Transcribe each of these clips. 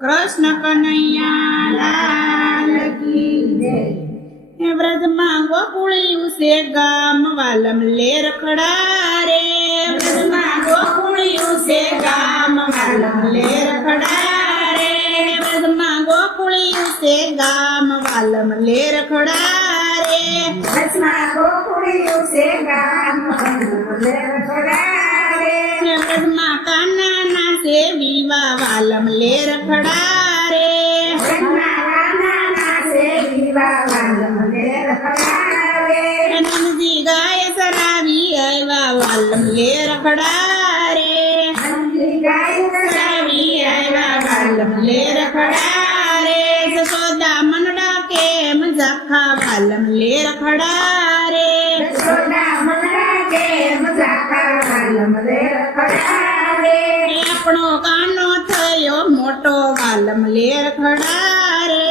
કૃષ્ણ કનૈયા લાલ કી જય। હે વ્રજમાં ગોકુળિયું છે ગામ વાલમ લે રખડા રે। વ્રજમાં ગોકુળિયું છે ગામ વાલમ લે રખડા રે। વ્રજમાં ગોકુળિયું છે ગામ વાલમ લે રખડા રે। વ્રજમાં ગોકુળિયું છે ગામ વાલમ લે રખડા રે। હે વ્રજમાં કાનાના છે વિવા વાલમ લે રખડા રે। વ્રજમાં કાનાના છે વિવા વાલમ લે રખડા રે। નંદજી ગાય સરાવી આવ્યા વાલમ લે રખડા રે। નંદી ગાય સરાવી આવ્યા વાલમ લે રખડા રે। જશોદા મનડા કેમ ઝાખા વાલમ લે રખડા રે। યશોદા મનડા કેમ ઝાખા વાલમ લે રખડા રે। આપણો કાનો થયો મોટો વાલમ લે રખડા રે।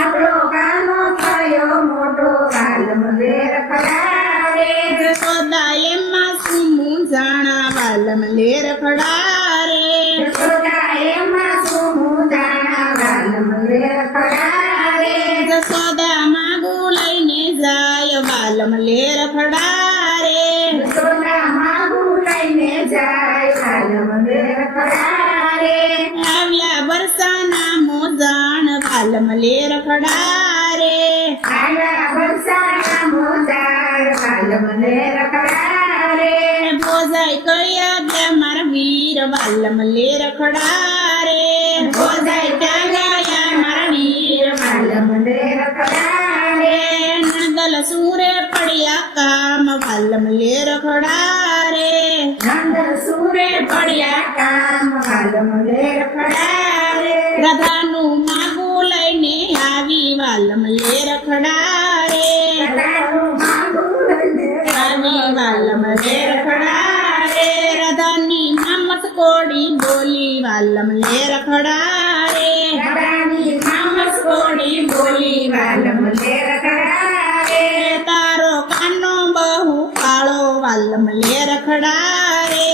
આપણો કાનો થયો મોટો વાલમ લે રખડા રે। જશોદા એમાં શું મૂંઝાણા વાલમ લે રખડા રે। યશોદા એમાં શું મૂંઝાણા વાલમ લે રખડા રે। જશોદા માગું લઈને જાય વાલમ લે રખડા રે। યશોદા માગું લઈને જાય વાલમ લે રખડા રે। આવ્યા વરસાના મોજાણ વાલમ લે રખડા રે। આયા વરસાના મોજાર વાલમ લે રખડા રે। ભોજાઈ કયા ગયા મારા વીર વાલમ લે રખડા રે। ભોજાઈ ક્યાં ગયા મારા વીર વાલમ લે રખડા રે। નંદલ સૂરે પડ્યા કામ વાલમ લે રખડા રે। નંદ સૂરે પડ્યા કામ વાલમ લે રખડા રે। રાધાનું માગું લઈને આવી વાલમ લે રખડા રે। રાધાનું માગું લઈને આવી વાલમ લે રખડા રે। રાધાની મામત કોડી બોલી વાલમ લે રખડા રે। રાધાની મામસ કોડી બોલી વાલમ લે રખડા રે। તારો કાનો બહુ કાળો વાલમ લે રખડા રે।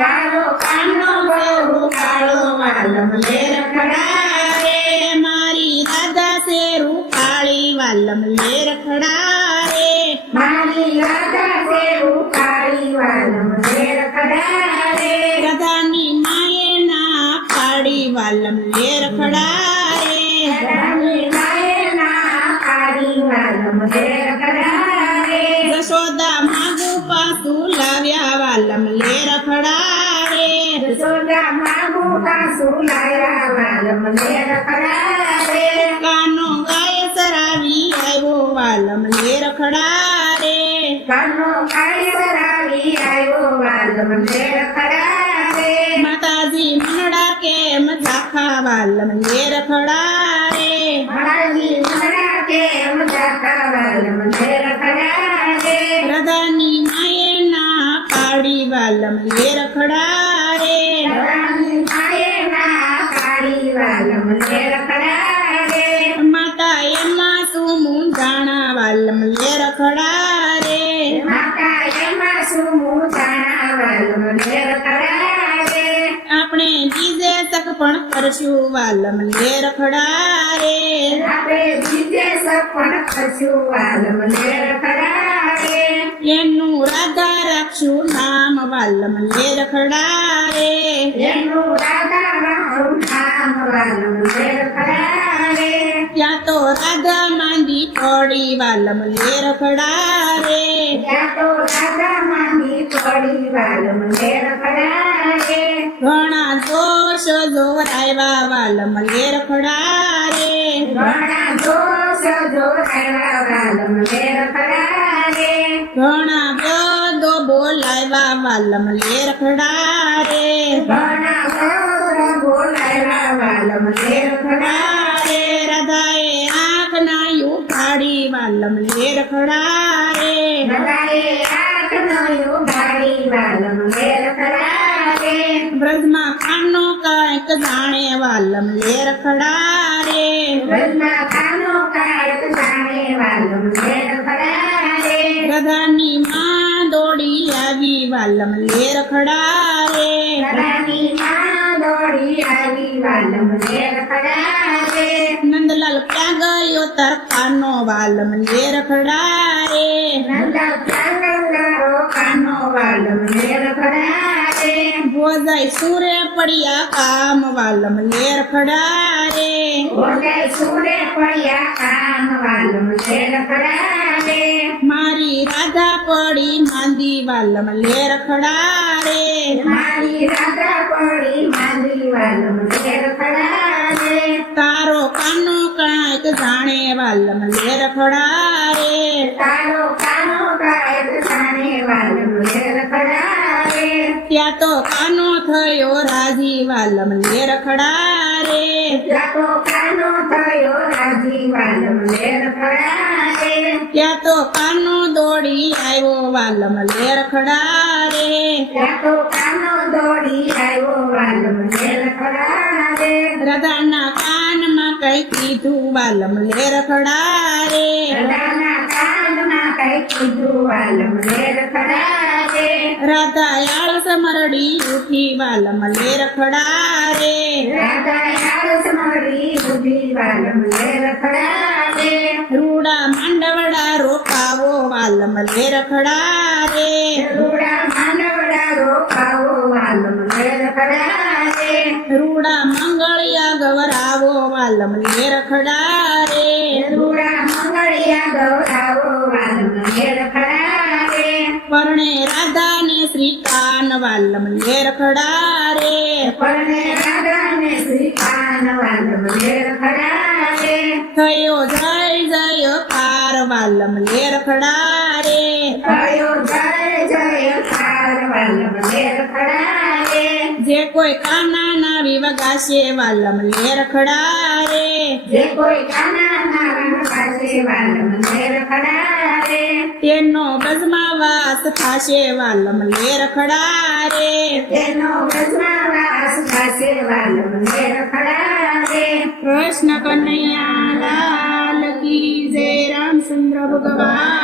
તારો કાનો બહુ કાળો વાલમ લે રખડા રે। મારી રાધા શેરું કાળી વાલમ લે રખડા રે। મારી રાધા દેવું કાળી વાલમ લે રખડા રે। રાધાની માએ ના પાડી વાલમ લે રખડા રે। રાધાની માએ ના કાળી વાલમ લે રખડા રે। જશોદા માગું પાછું લાવ્યા વાલમ લે રખડા રે। યશોદા માગું પાછું લાયા વાલમ લે રખડા રે। કાનો ગાય સરાવી આવ્યો વાલમ લે રખડા રે। કાનો કાળી સરાવી આવ્યો વાલમ લે રખડા રે। માતાજી મનડા કેમ ઝાખા વાલમ લે રખડા રે। મારી મનડા કેમ ઝાખા વાલમ લે રખડા રે। રાધાની માએ ના પાડી વાલમ લે રખડા રે। રાધાની માએ ના કાળી વાલમ લે રખડા રે। માતા એમાં શું મૂંઝાણા વાલમ લે રખડા રે। માતા એમાં શું મૂંઝાણા વાલમ લે રખડા રે। આપણે બીજે તક પણ કરશું વાલમ લે રખડા રે। આપણે બીજે સપન કરશું વાલમ લે રખડા રે। એનું રાધા રાખશું નામ વાલમ લે રખડા રે। એનું રાધા રામનું નામ વાલમ લે રખડા રે। ત્યાં તો રાધા માંડી પડી વાલમ લે રખડા રે। ત્યાં તો રાધા માંડી પડી વાલમ લે રખડા રે। ઘણા દોષ જોરાવ્યા વાલમ લે રખડા રે। ઘણા દોષ જોડાયા વાલમ લે રખડા રે। ઘણા પદો બોલાવ્યા વાલમ લે રખડા રે। ઘણા ગૌર બોલાયા વાલમ લે રખડા રે। રાધાએ આંખ નાયું ફાડી વાલમ લે રખડા રે। બધાએ આંખ નયું ગાડી વાલમ લે રખડા રે। વ્રજમાં કાનો કાંઈક જાણે વાલમ લે રખડા રે। વ્રજમાં કાનો કાંઈક જાણે વાલમ લે રખડા રે। રાધાની માં દોડી આવી વાલમ લે રખડા રે। રાધાની માં દોડી દોડી આવી વાલમ ને રખડા રે નંદલાલ ક્યાં ગયો તાર કાનો વાલમ ને રખડા રે નંદલાલ ક્યાં ગયો કાનો વાલમ ને રખડા રે ભોજાઈ સુરે પડ્યા કામ વાલમ ને રખડા રે બોલે સુરે પડ્યા કામ વાલમ ને રખડા રે મારી રાધા પડી માંદી વાલમ ને રખડા રે મારી રાધા પડી માંદી વાલમ ને રખડા રે તારો કાનો કાંઈક જાણે વાલમ ને રખડા રે તારો કાનો કાયદ જાણે વાલમ ને રખડા રે ત્યાં તો કાનો થયો રાજી વાલમ ને રખડા રે ત્યાં તો કાનો થયો રાજી વાલમ ને રખડા રે ત્યાં તો કાનો દોડી આવ્યો વાલમ ને રખડા રે ત્યાં તો કાનો દોડી આવ્યો વાલમ ને રખડા રે રાધાના કાનમાં કઈ કીધું વાલમ ને રખડા રે રાધાના કાનમાં કઈ કીધું વાલમ ને રખડા રે રાધા આળસ મરડી ઉઠી વાલમ ને રખડા રે રાધા આળસ મળી ઉભી વાલમ ને રખડા રે રૂડા માંડવડા રોપાવો વાલમ ને રખડા રે રૂડા માનવડા રોકાવો વાલમ ને રખડા રે રૂડા મંગળિયા ગવરાવો વાલમ ને રખડા રે રૂડા મંગળિયા ગૌરાવો વાલમ ને રખડા રે પરણે રાધા ને શ્રીકાન વાલમ ને રખડા રે પરણે રાધા ને શ્રીકાન વાલમ ને રખડા રે થયો જય જય કાર વાલમ ને રખડા રે કયો જય જય કાર વાલમ ને રખડા રે જે કોઈ કાના ના વિવગાશે વાલમ ને રખડા રે જે કોઈ કાના નારાયણ પાસે વાલમ ને રખડા રે તેનો બજમાં વાસ થાશે વાલમ ને રખડા રે તેનો વ્રજમાં વાસ થશે વાલમ ને રખડા રે કૃષ્ણ કનૈયા લાલ કી જય રામચંદ્ર ભગવાન